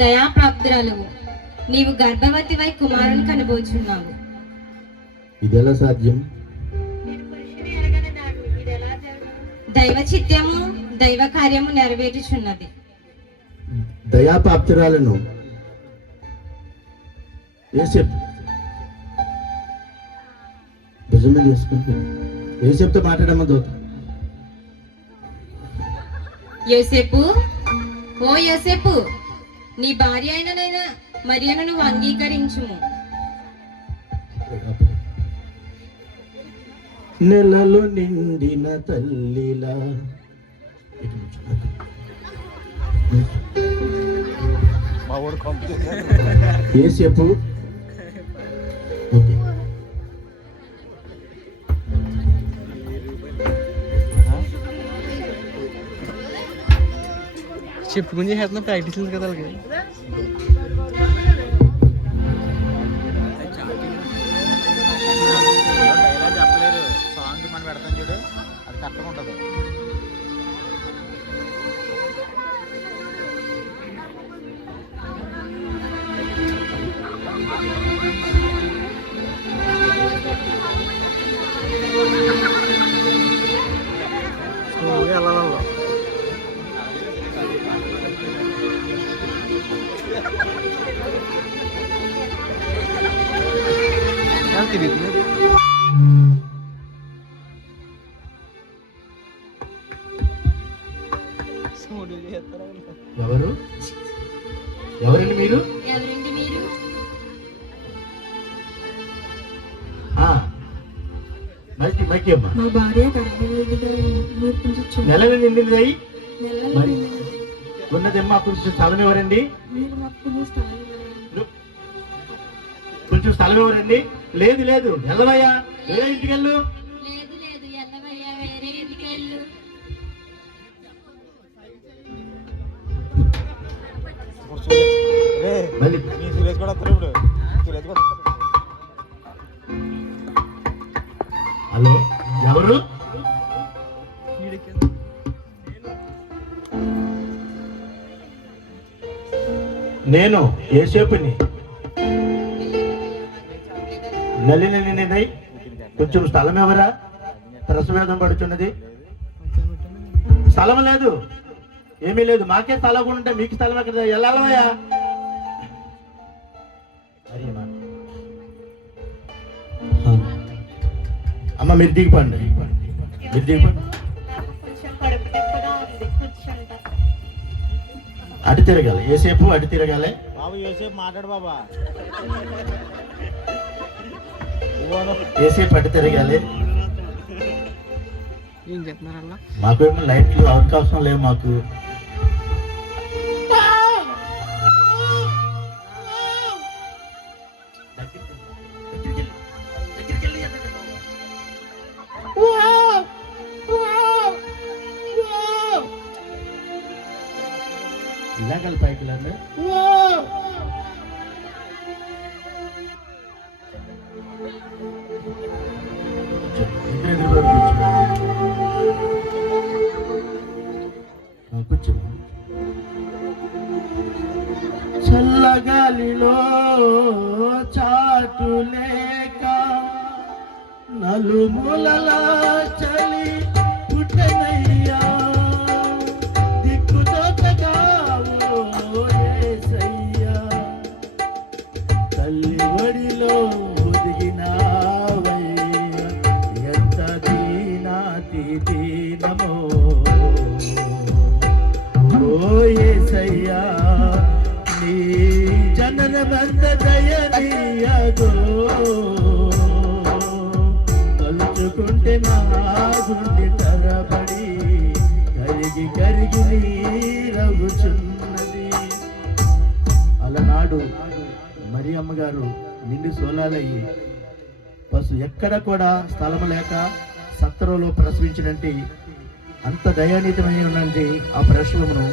దయాప్రాప్తురాలు, నీవు గర్భవతివై కుమారుని కనబోచున్నావు. ఇదెలా సాధ్యం? దైవ చిత్తము దైవ కార్యము నెరవేర్చుచున్నది. దయాప్రాప్తురాలను భుజం మీద వేసుకుంటే యోసేపుతో మాట్లాడమ్మా దోత. యోసేపు, ఓ యోసేపు, నీ భార్య అయిననైనా మరియను నువ్వు అంగీకరించుము. నెలలు నిండిన తల్లిలా యోసేపు చెప్పుకుని చేస్తున్నా ప్రాక్టీస్ ఉంది కదా అలాగే. చెప్పలేరు సాంగ్ మనం పెడతాం చూడు, అది కరెక్ట్గా ఉంటుంది. ఎవరు ఎవరండి మీరు? ఎవరండి మీరు? మైకి అమ్మా. మా భార్య నెలలు నిండింది మరి ఉన్నదమ్మా. కొంచెం స్థలం ఎవరండి? కొంచెం స్థలం ఎవరండి? లేదు లేదు, వెళ్ళవయ్యా, వేరే ఇంటికి వెళ్ళు. హలో, ఎవరు? నేను యోసేపుని. నల్లిని నిన్నదై కొంచెం స్థలం ఎవరా? ప్రసవేదం పడుతున్నది. స్థలం లేదు, ఏమీ లేదు. మాకే స్థలం కూడా ఉంటే మీకు స్థలం ఎక్కడ? వెళ్ళాలయా. అమ్మ మీరు దిగిపోండి, మీరు దిగిపోండి. అటు తిరగాలి ఏసేపు, అటు తిరగాలి బాబు. ఏసేపు మాట్లాడు బాబా. ఏసేపు అటు తిరగాలి. ఏం చెప్తున్నారన్నా? మాకేమో లైట్లు అవకాశం లేవు మాకు. ఇలాగలి పైకి లేండి. కూర్చో. చల్లగాలిలో చాటు లేక నలుమూలలా చలి పుట్టనయ్యా. దిక్కుతోచగా యేసయ్యా, తల్లి ఒడిలో ఒదిగినావయ్యా. ఎంత దీనాతి దీనమో ఓ యేసయ్యా, నీ జననమంత దయనీయగో. తలుచుకుంటే నా గుండె తరబడి కరిగి కరిగి నీరవుచున్నది. అలనాడు మరి అమ్మగారు నిండి సోలాలయ్యి ఎక్కడ కూడా స్థలం లేక సత్రంలో ప్రసవించినట్టు అంత దయానీతమై ఉన్నది ఆ ప్రసవమును